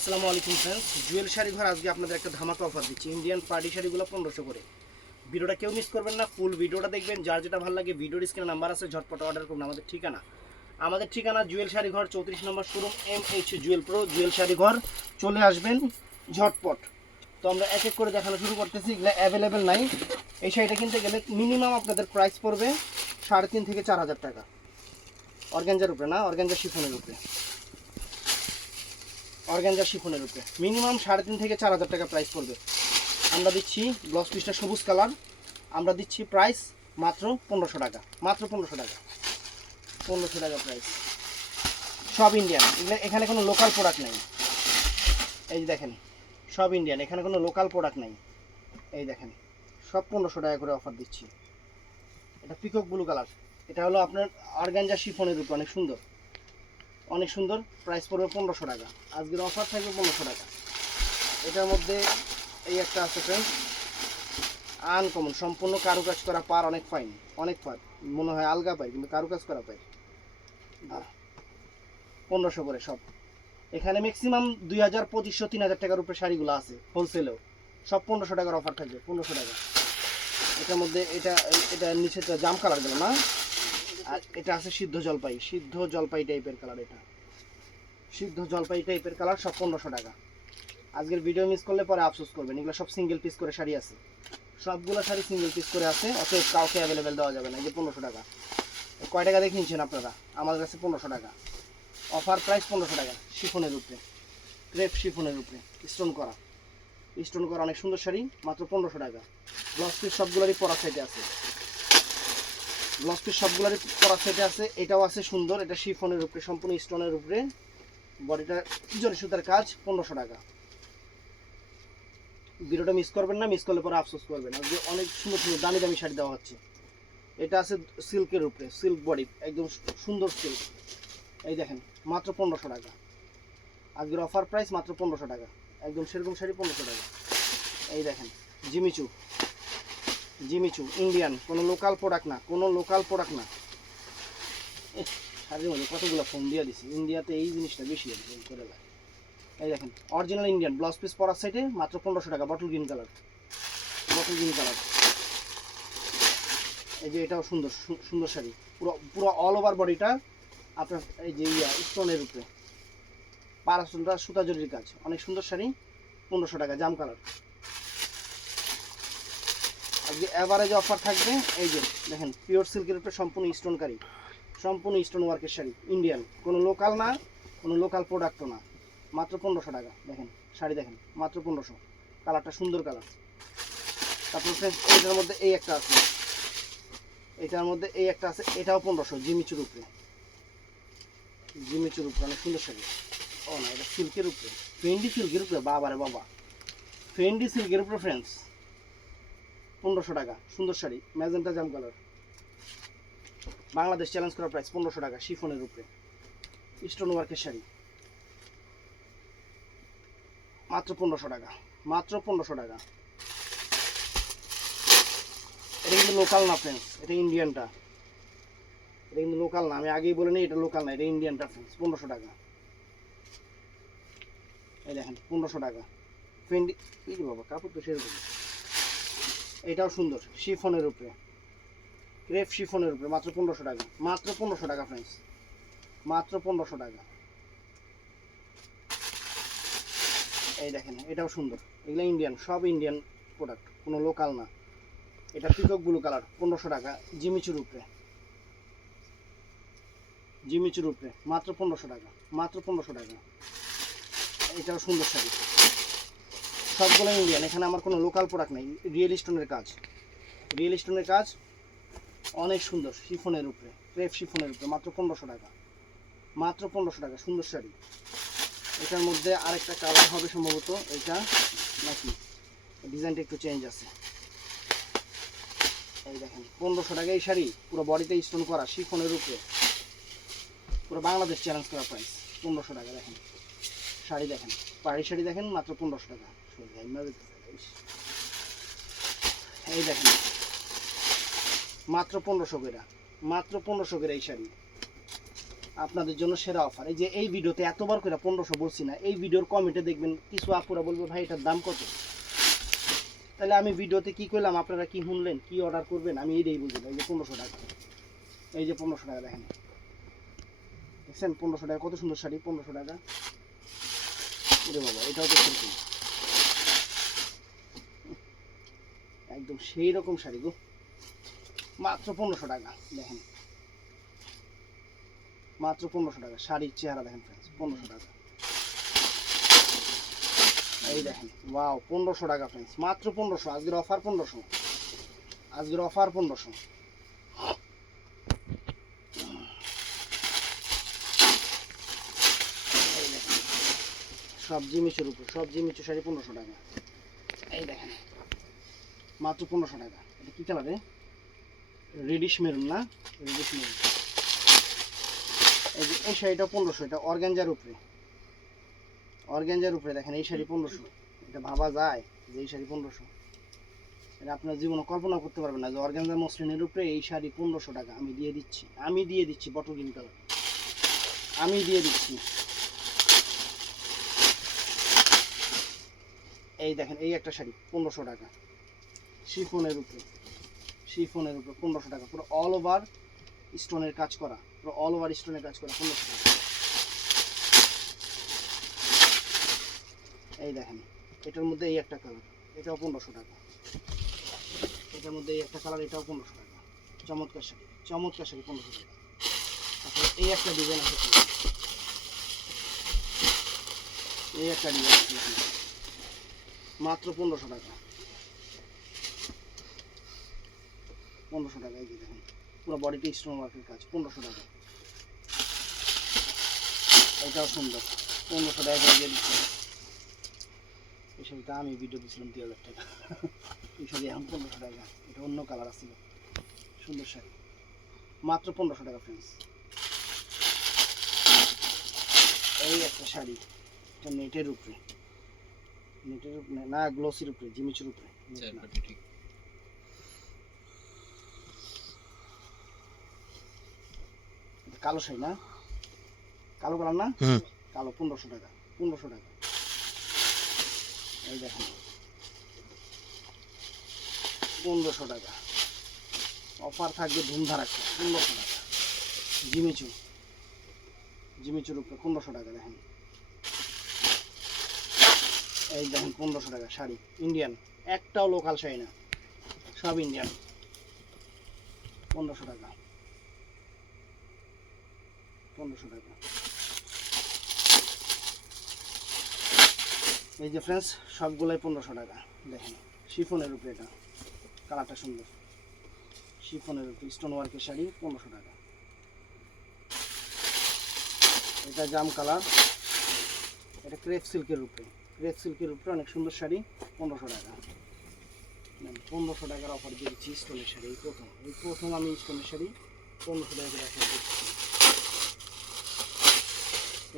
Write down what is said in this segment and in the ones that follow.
আসসালামু আলাইকুম फ्रेंड्स, জুয়েল শাড়ি ঘর আজকে আপনাদের একটা ধামাকা অফার দিচ্ছি। ইন্ডিয়ান পার্টি শাড়িগুলো 1500 করে। ভিডিওটা কেউ মিস করবেন না, ফুল ভিডিওটা দেখবেন। যার যেটা ভালো লাগে ভিডিওর স্ক্রিনে নাম্বার আছে, ঝটপট অর্ডার করুন। আমাদের ঠিকানা জুয়েল শাড়ি ঘর 34 নম্বর showroom, MH Jewel pro Jewel Sari Ghar. চলে আসবেন ঝটপট। তো আমরা এক এক করে দেখানো শুরু করতেছি। এগুলো অ্যাভেলেবেল নাই। এই শাড়িটা কিনতে গেলে মিনিমাম আপনাদের প্রাইস পড়বে 3.5 থেকে 4000 টাকা। অর্গানজার উপরে না, অর্গানজা শিফনের উপরে, অর্গানজা শিফনের উপরে মিনিমাম 3.5 থেকে 4000 টাকা প্রাইস পড়বে। আমরা দিচ্ছি ব্লাউজ পিসটা সবুজ কালার, আমরা দিচ্ছি প্রাইস মাত্র 1500 টাকা, মাত্র 1500 টাকা, 1500 টাকা প্রাইস। সব ইন্ডিয়ান, এগুলো এখানে কোনো লোকাল প্রোডাক্ট নেই। এই দেখেন সব ইন্ডিয়ান, এখানে কোনো লোকাল প্রোডাক্ট নেই। এই দেখেন সব 1500 টাকা করে অফার দিচ্ছি। এটা পিকক ব্লু কালার, এটা হলো আপনার অর্গানজা শিফনের উপর, অনেক সুন্দর, অনেক সুন্দর। প্রাইস পড়বে 1500 টাকা। আজকের অফার থাকবে 1500 টাকা। এটার মধ্যে এই একটা আছে ফ্রেন্ডস, আনকমন, সম্পূর্ণ কারুকাজ করা পার, অনেক ফাইন, অনেক ফাইন, মনে হয় আলগা পাই কিন্তু কারুকাজ করা পাই। 1500 করে সব। এখানে ম্যাক্সিমাম 2000, 2500, 3000 টাকার উপরে শাড়িগুলো আছে হোলসেলেও। সব 1500 টাকার অফার থাকবে, 1500 টাকা। এটার মধ্যে এটা এটা নিচে জাম কালার গেল না, আর এটা আছে সিদ্ধ জলপাই, সিদ্ধ জলপাই টাইপের কালার। এটা সিদ্ধ জলপাই টাইপের কালার, সব 1500 টাকা। আজকের ভিডিও মিস করলে পরে আফসোস করবেন। এগুলো সব সিঙ্গেল পিস করে শাড়ি আছে, সবগুলো শাড়ি সিঙ্গেল পিস করে আছে, অতএব কাউকে অ্যাভেলেবেল দেওয়া যাবে না। এই যে 1500 টাকা, কয় টাকা দেখে নিচ্ছেন আপনারা? আমাদের কাছে 1500 টাকা অফার প্রাইস, 1500 টাকা। শিফনের উপরে, ক্রেপ শিফনের উপরে স্টোন করা, স্টোন করা অনেক সুন্দর শাড়ি, মাত্র 1500 টাকা। ব্লাউজ পিস সবগুলোরই পরা সাইডে আছে, ব্লাউজ পিস সবগুলোরই পরা সাইডে আছে। এটাও আছে সুন্দর, এটা শিফনের উপরে, সম্পূর্ণ স্টোনের উপরে, বডিটা জরি সুতার কাজ, 1500 টাকা। ভিডিওটা মিস করবেন না, মিস করলে পরে আফসোস করবেন। আজকে অনেক সুন্দর সুন্দর দামি দামি শাড়ি দেওয়া হচ্ছে। এটা আছে সিল্কের উপরে, সিল্ক বডি, একদম সুন্দর সিল্ক। এই দেখেন মাত্র 1500 টাকা। আজকের অফার প্রাইস মাত্র 1500 টাকা, একদম সেরকম শাড়ি 1500 টাকা। এই দেখেন জিমিচু, জিমিচু ইন্ডিয়ান, কোনো লোকাল প্রোডাক্ট না, কোনো লোকাল প্রোডাক্ট না। শাড়ির মধ্যে কতগুলো ফোন দিয়ে দিছি, ইন্ডিয়াতে এই জিনিসটা বেশি করে দেয়। এই দেখেন অরিজিনাল ইন্ডিয়ান, ব্লাউজ পিস পরার সাইডে মাত্র 1500 টাকা। Bottle green colour, bottle green colour. এই যে এটাও সুন্দর সুন্দর শাড়ি, পুরো পুরো অল ওভার বডিটা আপনার এই যে স্টোনের উপরে, পারাসুলটা সুতা জরির কাজ, অনেক সুন্দর শাড়ি, 1500 টাকা। জাম কালার। আজকে এভারেজ অফার থাকবে। এই যে দেখেন পিওর সিল্কের উপরে সম্পূর্ণ স্টোনকারি, সম্পূর্ণ স্টোন ওয়ার্কের শাড়ি, ইন্ডিয়ান, কোনো লোকাল না, কোনো লোকাল প্রোডাক্টও না, মাত্র 1500 টাকা। দেখেন শাড়ি দেখেন, মাত্র 1500। কালারটা সুন্দর কালার। তারপর ফ্রেন্ডস এইটার মধ্যে এই একটা আছে, এটার মধ্যে এই একটা আছে, এটাও 1500, জিমিচুর উপরে, জিমিচুর উপরে, অনেক সুন্দর শাড়ি। ও না, এটা সিল্কের উপরে, ফেন্ডি সিল্কের উপরে, বাবা রে বাবা, ফেন্ডি সিল্কের উপরে ফ্রেন্ডস, 1500 টাকা। সুন্দর শাড়ি, ম্যাজেন্টা জাম কালার, বাংলাদেশ চ্যালেঞ্জ করা প্রাইস 1500 টাকা। শিফনের উপরে স্টোন ওয়ার্কের শাড়ি, মাত্র 1500 টাকা, মাত্র 1500 টাকা। এটা কিন্তু লোকাল না ফ্রেন্ডস, এটা ইন্ডিয়ানটা, এটা কিন্তু লোকাল না, আমি আগেই বলে নিই এটা লোকাল না, এটা ইন্ডিয়ানটা ফ্রেন্ডস, 1500 টাকা। এই দেখেন 1500 টাকা। ফেন্ডি, এই বাবা কাপড় তো সেরকম। এটাও সুন্দর, শিফনের উপরে, ক্রেপ শিফনের উপরে, মাত্র 1500 টাকা, মাত্র 1500 টাকা ফ্রেন্ডস, মাত্র 1500 টাকা। এই দেখেন এটাও সুন্দর, এগুলো ইন্ডিয়ান, সব ইন্ডিয়ান প্রোডাক্ট, কোনো লোকাল না। এটা পিকক ব্লু কালার, 1500 টাকা। জিমিচুর উপরে, জিমিচুর উপরে, মাত্র 1500 টাকা, মাত্র 1500 টাকা। এটাও সুন্দর শাড়ি, সবগুলো ইন্ডিয়ান, এখানে আমার কোনো লোকাল প্রোডাক্ট নেই। রিয়েল স্টোনের কাজ, রিয়েল স্টোনের কাজ, অনেক সুন্দর, শিফনের উপরে, ক্রেপ শিফনের উপরে, মাত্র 1500 টাকা, মাত্র 1500 টাকা। সুন্দর শাড়ি। এটার মধ্যে আরেকটা কালার হবে সম্ভবত, এটা নাকি ডিজাইনটা একটু চেঞ্জ আছে। এই দেখেন 1500 টাকা এই শাড়ি, পুরো বডিতে স্টোন করা, শিফনের উপরে, পুরো বাংলাদেশ চ্যালেঞ্জ করা প্রাইস 1500 টাকা। দেখেন শাড়ি দেখেন, পাড়ি শাড়ি দেখেন, মাত্র 1500 টাকা। এই দেখেন মাত্র 1500 করে, মাত্র 1500 করে এই শাড়ি। আপনাদের জন্য সেরা অফার। এই যে এই ভিডিওতে এতবার করে 1500 বলছি না, এই ভিডিওর কমেন্টে দেখবেন কিছু আপুরা বলবে ভাই এটার দাম কত। তাহলে আমি ভিডিওতে কি করলাম, আপনারা কি শুনলেন, কি অর্ডার করবেন, আমি এইটাই বুঝলাম। এই যে 1500 টাকা, এই যে 1500 টাকা দেখেন, দেখছেন 1500 টাকা কত সুন্দর শাড়ি, 1500 টাকা। ওরে বাবা, এটাও দেখছেন কি একদম সেই রকম শাড়ি গো, মাত্র 1500 টাকা। দেখেন মাত্র 1500 টাকা, শাড়ির চেহারা দেখেন ফ্রেন্ডস, 1500 টাকা। এই দেখেন ওয়াও, 1500 টাকা ফ্রেন্ডস, মাত্র 1500। আজকের অফার 1500, আজকের অফার 1500। সব জিমিচুর উপর, সব জিমিচু শাড়ি 1500 টাকা। এই দেখেন মাত্র 1500 টাকা। এটা কি কালারে, রেডিশ মেরুন না, রেডিশ মেরুন। এই যে এই শাড়িটা 1500, এটা অর্গানজার উপরে, অর্গানজার উপরে দেখেন এই শাড়ি 1500। এটা ভাবা যায় যে এই শাড়ি 1500? এটা আপনার জীবনে কল্পনা করতে পারবেন না যে অর্গানজা মসলিনের উপরে এই শাড়ি 1500 টাকা। আমি দিয়ে দিচ্ছি, আমি দিয়ে দিচ্ছি বটল গ্রিন কালার, আমি দিয়ে দিচ্ছি। এই দেখেন এই একটা শাড়ি 1500 টাকা, শিফনের উপরে, শিফনের উপরে 1500 টাকা, পুরো অল ওভার স্টোনের কাজ করা, পুরো অল ওভার স্টোনের কাজ করা 1500 টাকা। এই দেখেন এটার মধ্যে এই একটা কালার, এটাও 1500 টাকা। এটার মধ্যে এই একটা কালার, এটাও 1500 টাকা। চমৎকার শাড়ি, চমৎকার শাড়ি 1500 টাকা। তারপরে এই একটা ডিজাইন আছে, এই একটা ডিজাইন আছে মাত্র 1500 টাকা, 1500 টাকা। এই যে দেখেন পুরো বডিতে স্টোন ওয়ার্কের কাজ, 1500 টাকা। এটাও সুন্দর, 1500 টাকা দিয়ে দিচ্ছি। এই শাড়িটা আমি ভিডিও দিয়েছিলাম 2000 টাকা, এই শাড়ি এখন 1500 টাকা। এটা অন্য কালার আছিল, সুন্দর শাড়ি, মাত্র 1500 টাকা ফ্রেন্ডস। এই একটা শাড়ি, এটা নেটের উপরে, নেটের উপরে না, গ্লসির উপরে, জিমিচুর উপরে। কালো শাড়ি না, কালো কালার না, কালো 1500 টাকা, 1500 টাকা। এই দেখেন 1500 টাকা অফার থাকবে ধুমধারাক্কা, 1500 টাকা। জিমিচু, জিমিচুর উপরে 1500 টাকা। দেখেন এই দেখেন 1500 টাকা শাড়ি, ইন্ডিয়ান, একটাও লোকাল শাড়ি না, সব ইন্ডিয়ান, 1500 টাকা, 1500 টাকা। এই যে ফ্রেন্ডস সবগুলাই 1500 টাকা। দেখেন শিফনের উপরে, এটা কালারটা সুন্দর, শিফনের উপরে স্টোন ওয়ার্কের শাড়ি 1500 টাকা। এটা জাম কালার, এটা ক্রেপ সিল্কের উপরে, ক্রেপ সিল্কের উপরে অনেক সুন্দর শাড়ি, 1500 টাকা। 1500 টাকার অফার দিচ্ছি স্টোনের শাড়ি, এই প্রথম আমি স্টোনের শাড়ি 1500 টাকা করে অফার দিচ্ছি।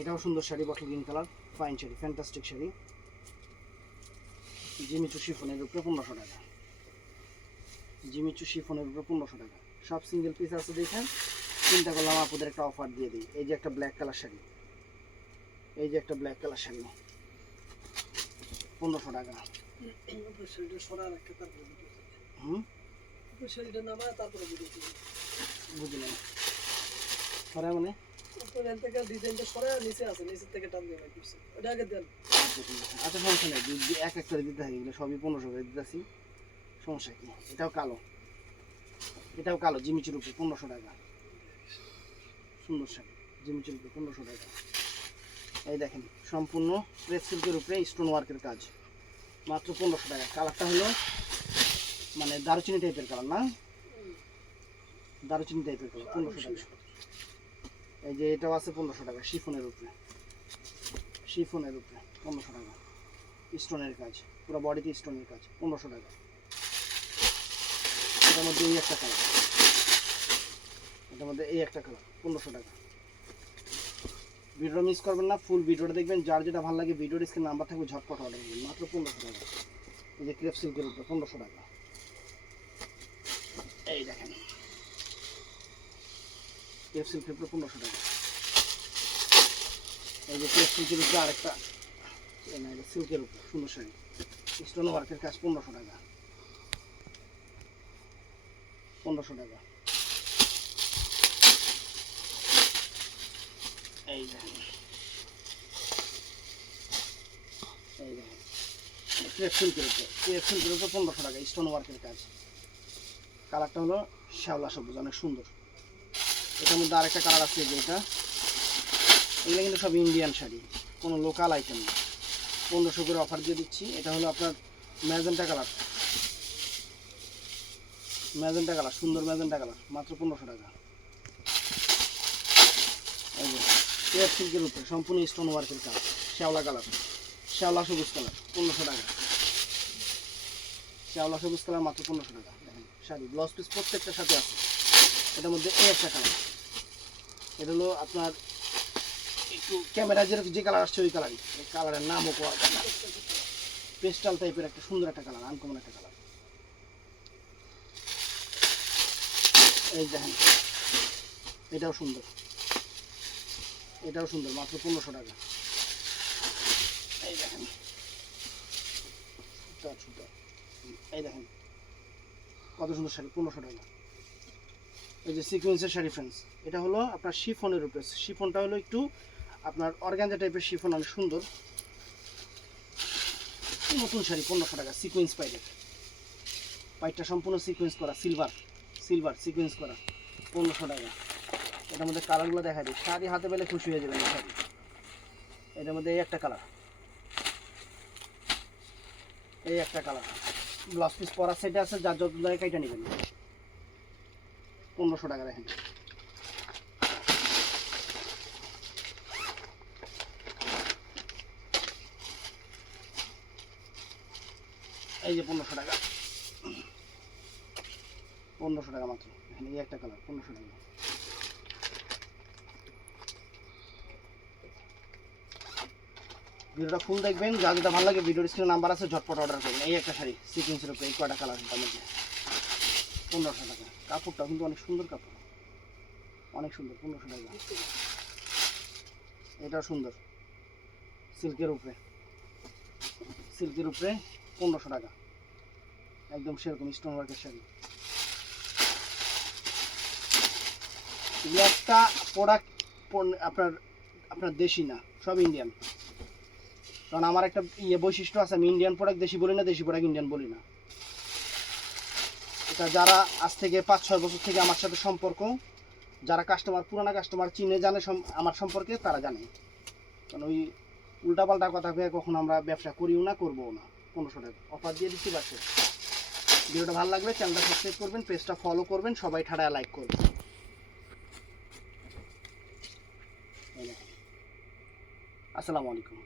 এটাও সুন্দর sari, bottle green colour, fine sari, fantastic sari, Jimmy Choo শিফনের উপরে 1500 টাকা, জিমিচু শিফনের উপরে 1500 টাকা। সব সিঙ্গেল পিস আছে দেখেন, চিন্তা করলাম আপনাদের একটা অফার দিয়ে দিই। এই যে একটা ব্ল্যাক কালার শাড়ি, এই যে একটা ব্ল্যাক কালার শাড়ি 1500 টাকা। বুঝলেন সরা মানে আচ্ছা সমস্যা নেই, এক এক করে দিতে হয়, এগুলো সবই 1500 করে দিতেছি, সমস্যা কি। এটাও কালো, এটাও কালো, জিমিচুর উপরে 1500 টাকা, সুন্দর শাড়ি, জিমিচুর উপরে 1500 টাকা। এই দেখেন সম্পূর্ণ ক্রেপ সিল্কের উপরে স্টোন ওয়ার্কের কাজ, মাত্র 1500 টাকা। কালারটা হলো মানে দারুচিনি টাইপের কালার না, দারুচিনি টাইপের কালার, 1500 টাকা। এই যে এটাও আছে 1500 টাকা, শিফনের উপরে, শিফনের উপরে 1500 টাকা, স্টোনের কাজ, পুরো বডিতে স্টোনের কাজ, 1500 টাকা। এটার মধ্যে এই একটা কালার, এটার মধ্যে এই একটা কালার, 1500 টাকা। ভিডিওটা মিস করবেন না, ফুল ভিডিওটা দেখবেন, যার যেটা ভালো লাগে ভিডিওর স্ক্রিনে নাম্বার থাকবে ঝটপট অর্ডার করবেন, মাত্র 1500 টাকা। এই যে ক্রেপ সিল্কের উপরে 1500 টাকা। এই দেখেন ক্রেপ সিল্কের উপরে 1500 টাকা। এই যে সিল্কের উপরে আরেকটা, সিল্কের উপর সুন্দর শাড়ি, স্টোন ওয়ার্কের কাজ, 1500 টাকা, 1500 টাকা। এই দেখেন, এই দেখেন ক্রেপ সিল্কের উপর, 1500 টাকা, স্টোন ওয়ার্কের কাজ। কালারটা হলো শ্যাওলা সবুজ, অনেক সুন্দর। এটার মধ্যে আরেকটা কালার আছে, যে এটা, এগুলো কিন্তু সব ইন্ডিয়ান শাড়ি, কোনো লোকাল আইটেম না। 1500 করে অফার দিয়ে দিচ্ছি। এটা হলো আপনার ম্যাজেন্টা কালার, ম্যাজেন্টা কালার, সুন্দর ম্যাজেন্টা কালার, মাত্র 1500 টাকা। এই যে ক্রেপ সিল্কের উপরে সম্পূর্ণ স্টোন ওয়ার্কের কাজ, শ্যাওলা কালার, শ্যাওলা সবুজ কালার, 1500 টাকা। শ্যাওলা সবুজ কালার, মাত্র 1500 টাকা। দেখেন শাড়ি ব্লাউজ পিস প্রত্যেকটার সাথে আছে। এটার মধ্যে এই একটা কালার, এটা হলো আপনার একটু ক্যামেরা যে কালার আসছে ওই কালারই, এই কালারের নামও পাওয়া যায় না, পেস্টাল টাইপের একটা সুন্দর একটা কালার, আনকমন একটা কালার। এই দেখেন এটাও সুন্দর, এটাও সুন্দর, মাত্র 1500 টাকা। এই দেখেন, এই দেখেন কত সুন্দর শাড়ি, 1500 টাকা। এই যে সিকোয়েন্সের শাড়ি ফ্রেন্ডস, এটা হলো আপনার শিফনের উপরে, শিফনটা হলো একটু আপনার অর্গানজা টাইপের শিফন, অনেক সুন্দর, নতুন শাড়ি, 1500 টাকা। সিকোয়েন্স পাইটের, পাইটটা সম্পূর্ণ সিকোয়েন্স করা, সিলভার সিকোয়েন্স করা, 1500 টাকা। এটার মধ্যে কালারগুলো দেখা দিই, শাড়ি হাতে পেলে খুশি হয়ে যাবেন। শাড়ি এটার মধ্যে এই একটা কালার, এই একটা কালার, ব্লাউজ পিস পরার সাইডে আছে, যার যত জায়গায় কাইটা নেবেন, 1500 টাকা। দেখেন এই যে 1500 টাকা, 1500 টাকা মাত্র। এখানে এই একটা কালার, 1500 টাকা। ভিডিওটা ফুল দেখবেন, যা যেটা ভালো লাগে ভিডিওর স্ক্রিনে নাম্বার আছে, ঝটপট অর্ডার করবেন। এই একটা শাড়ি সিকোয়েন্সের উপরে, এই কয়টা কালার তার মধ্যে, 1500 টাকা। কাপড়টা কিন্তু অনেক সুন্দর কাপড়, অনেক সুন্দর, 1500 টাকা। এটাও সুন্দর, সিল্কের উপরে, সিল্কের উপরে 1500 টাকা, একদম সেরকম স্টোন ওয়ার্কের শাড়ি। এগুলো একটা প্রোডাক্ট আপনার আপনার দেশি না, সব ইন্ডিয়ান। কারণ আমার একটা বৈশিষ্ট্য আছে, আমি ইন্ডিয়ান প্রোডাক্ট দেশি বলি না, দেশি প্রোডাক্ট ইন্ডিয়ান বলি না। এটা যারা আজ থেকে 5-6 বছর থেকে আমার সাথে সম্পর্ক, যারা কাস্টমার, পুরানা কাস্টমার চিনে জানে আমার সম্পর্কে, তারা জানে। কারণ ওই উল্টাপাল্টা কথা ভেবে কখন আমরা ব্যবসা করিও না, করবো না। 1500 টাকা অফার দিয়ে দিচ্ছি বাসে। ভিডিওটা ভালো লাগলে চ্যানেলটা সাবস্ক্রাইব করবেন, পেজটা ফলো করবেন, সবাই ঠাড়ায় লাইক করবেন। আসসালামু আলাইকুম।